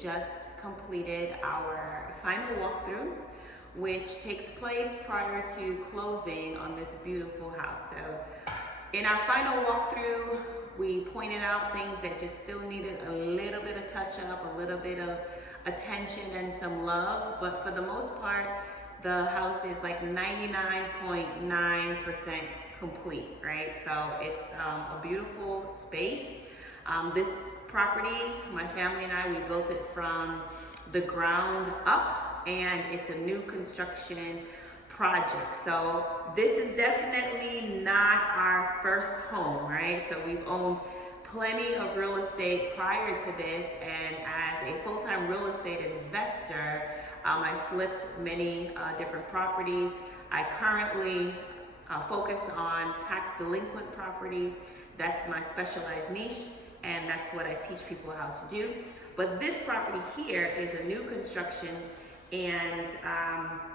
just completed our final walkthrough, which takes place prior to closing on this beautiful house. So in our final walkthrough, we pointed out things that just still needed a little bit of touch up, a little bit of attention and some love, but for the most part, the house is like 99.9% complete, right? So it's a beautiful space. This property, my family and I, we built it from the ground up, and it's a new construction project. So this is definitely not our first home, right? So we've owned plenty of real estate prior to this, and as a full-time real estate investor, I flipped many different properties. I currently focus on tax delinquent properties. That's my specialized niche, and that's what I teach people how to do. But this property here is a new construction, and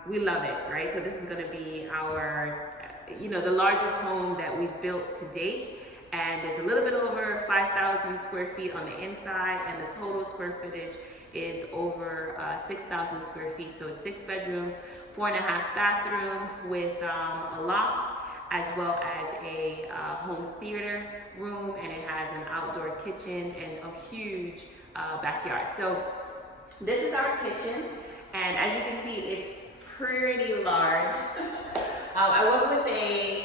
we love it, right? So this is gonna be our, the largest home that we've built to date. And there's a little bit over 5,000 square feet on the inside, and the total square footage is over 6,000 square feet. So it's 6 bedrooms, 4.5 bathroom with a loft, as well as a home theater room, and it has an outdoor kitchen and a huge backyard. So this is our kitchen, and as you can see, it's pretty large. I went with an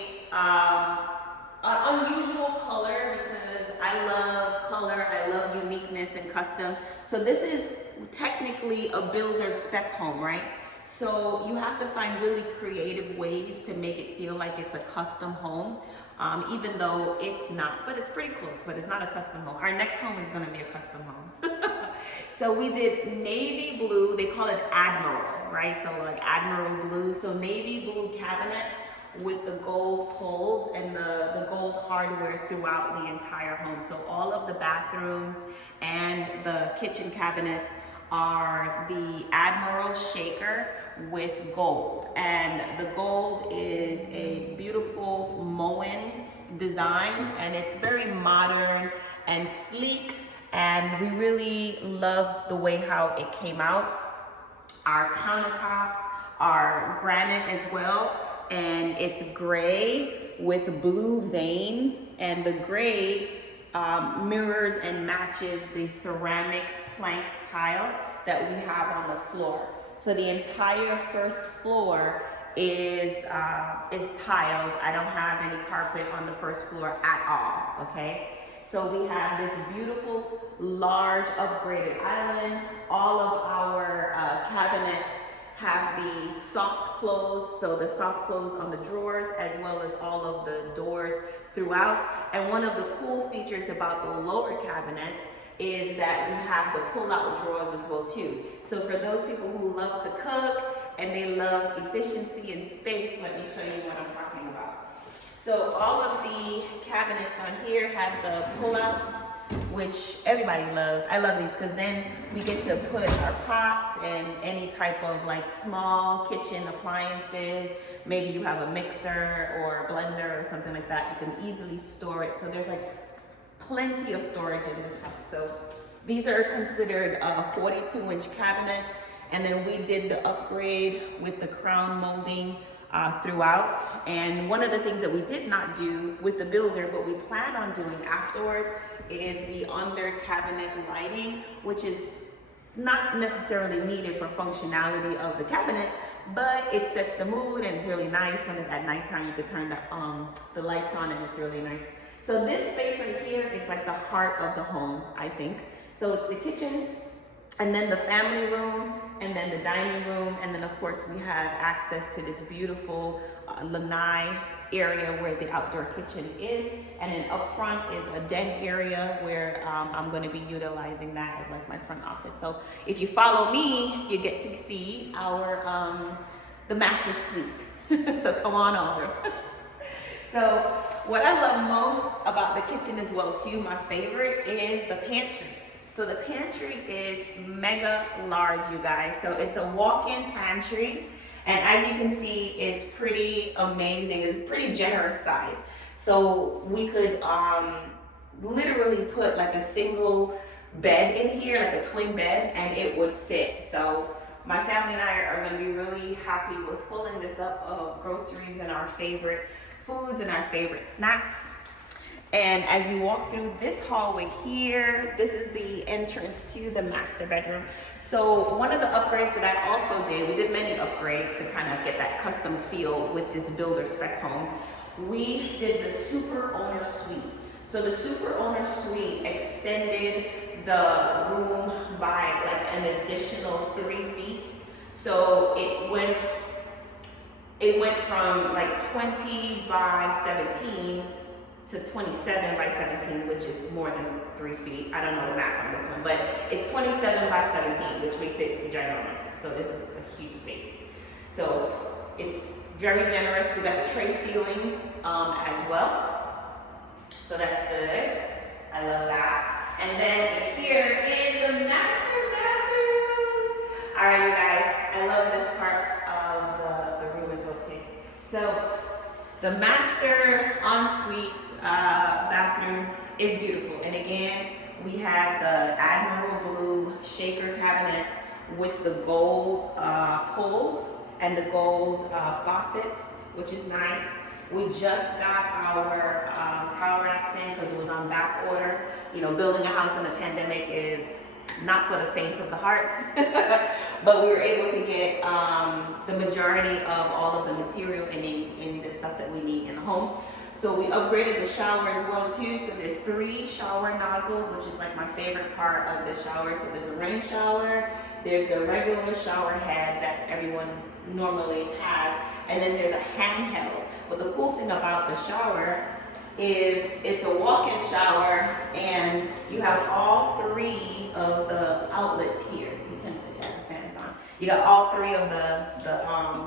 unusual color because I love color, I love uniqueness and custom. So this is technically a builder spec home, right? So you have to find really creative ways to make it feel like it's a custom home, even though it's not, but it's pretty close, but it's not a custom home. Our next home is gonna be a custom home. So we did navy blue, they call it Admiral, right? So like Admiral blue, so navy blue cabinets with the gold pulls and the gold hardware throughout the entire home. So all of the bathrooms and the kitchen cabinets are the Admiral shaker with gold. And the gold is a beautiful Moen design, and it's very modern and sleek, and we really love the way how it came out. Our countertops are granite as well, and it's gray with blue veins, and the gray mirrors and matches the ceramic plank tile that we have on the floor. So the entire first floor is tiled. I don't have any carpet on the first floor at all, okay? So we have this beautiful, large, upgraded island. All of our cabinets have the soft close, so the soft close on the drawers, as well as all of the doors throughout. And one of the cool features about the lower cabinets is that we have the pull-out drawers as well too. So for those people who love to cook and they love efficiency and space, let me show you what I'm talking about. So all of the cabinets on here have the pull-outs, which everybody loves. I love these because then we get to put our pots and any type of like small kitchen appliances. Maybe you have a mixer or a blender or something like that. You can easily store it. So there's like plenty of storage in this house. So these are considered 42-inch cabinets. And then we did the upgrade with the crown molding throughout. And one of the things that we did not do with the builder, but we plan on doing afterwards, is the under cabinet lighting, which is not necessarily needed for functionality of the cabinets, but it sets the mood and it's really nice. When it's at nighttime, you could turn the lights on and it's really nice. So this space right here is like the heart of the home, I think. So it's the kitchen, and then the family room, and then the dining room, and then of course we have access to this beautiful lanai area where the outdoor kitchen is, and then up front is a den area where I'm going to be utilizing that as like my front office. So if you follow me, you get to see our the master suite. So come on over. So what I love most about the kitchen as well too, my favorite, is the pantry. So the pantry is mega large, you guys. So it's a walk-in pantry. And as you can see, it's pretty amazing. It's a pretty generous size. So we could literally put like a single bed in here, like a twin bed, and it would fit. So my family and I are going to be really happy with filling this up of groceries and our favorite foods and our favorite snacks. And as you walk through this hallway here, this is the entrance to the master bedroom. So one of the upgrades that I also did, we did many upgrades to kind of get that custom feel with this builder spec home. We did the super owner suite. So the super owner suite extended the room by like an additional 3 feet. So it went from like 20 by 17 to 27 by 17, which is more than 3 feet. I don't know the math on this one, but it's 27 by 17, which makes it ginormous. So this is a huge space. So it's very generous. We got the tray ceilings as well. So that's good. I love that. And then here is the master bathroom. All right, you guys, I love this part of the room as well too. So the master ensuite bathroom is beautiful. And again, we have the Admiral Blue shaker cabinets with the gold pulls and the gold faucets, which is nice. We just got our towel racks in because it was on back order. You know, building a house in the pandemic is not for the faint of the heart, but we were able to get the majority of all of the material in the stuff that we need in the home. So we upgraded the shower as well too. So there's 3 shower nozzles, which is like my favorite part of the shower. So there's a rain shower, there's the regular shower head that everyone normally has, and then there's a handheld. But the cool thing about the shower is it's a walk-in shower, and you have all 3 of the outlets here. You tend to have the fans on. You got all 3 of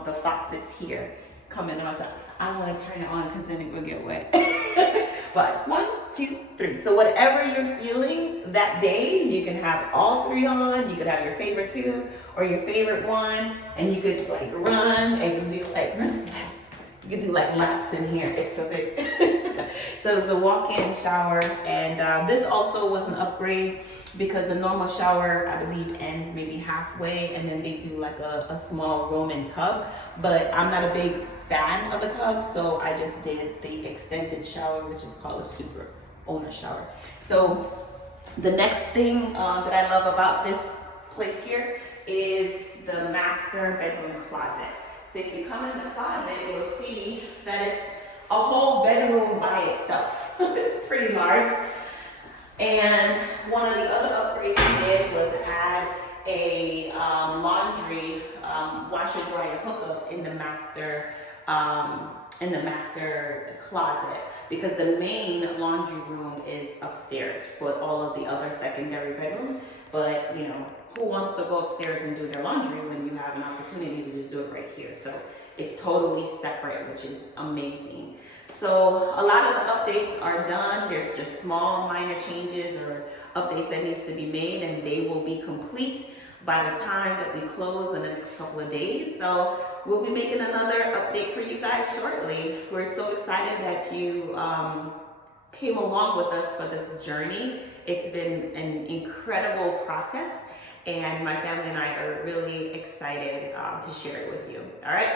the faucets here coming outside. I don't want to turn it on because then it will get wet. But 1, 2, 3. So whatever you're feeling that day, you can have all 3 on. You could have your favorite 2 or your favorite 1, and you could like run and do like runs. You could do like laps in here. It's so big. So it's a walk-in shower, and this also was an upgrade because the normal shower, I believe, ends maybe halfway, and then they do like a small Roman tub. But I'm not a big fan of a tub, so I just did the extended shower, which is called a super owner shower. So the next thing that I love about this place here is the master bedroom closet. So if you come in the closet, you'll see that it's a whole bedroom by itself. It's pretty large. And one of the other upgrades we did was add a laundry washer dryer hookups in the master closet, because the main laundry room is upstairs for all of the other secondary bedrooms. But you know, who wants to go upstairs and do their laundry when you have an opportunity to just do it right here? So it's totally separate, which is amazing. So a lot of the updates are done. There's just small minor changes or updates that needs to be made, and they will be complete by the time that we close in the next couple of days. So we'll be making another update for you guys shortly. We're so excited that you came along with us for this journey. It's been an incredible process, and my family and I are really excited to share it with you. All right.